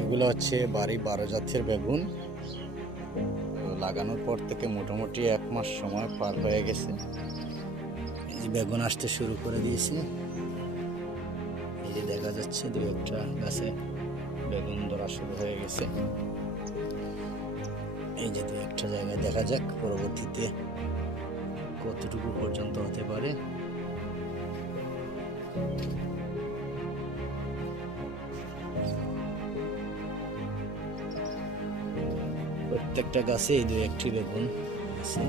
এগুলো হচ্ছে বাড়ি 12 জাতের বেগুন। লাগানোর পর থেকে মোটামুটি 1 মাস সময় পার হয়ে গেছে। এই যে বেগুন আসতে শুরু করে দিয়েছে। এই যে দেখা যাচ্ছে 2-1টা গাছে বেগুন ধরা শুরু হয়ে গেছে। এই যে 2-1টা জায়গায় দেখা যাক পরবর্তীতে কতটুকু পর্যন্ত হতে পারে। প্রত্যেকটা গাছে এই 2-1টি বেগুন আছে।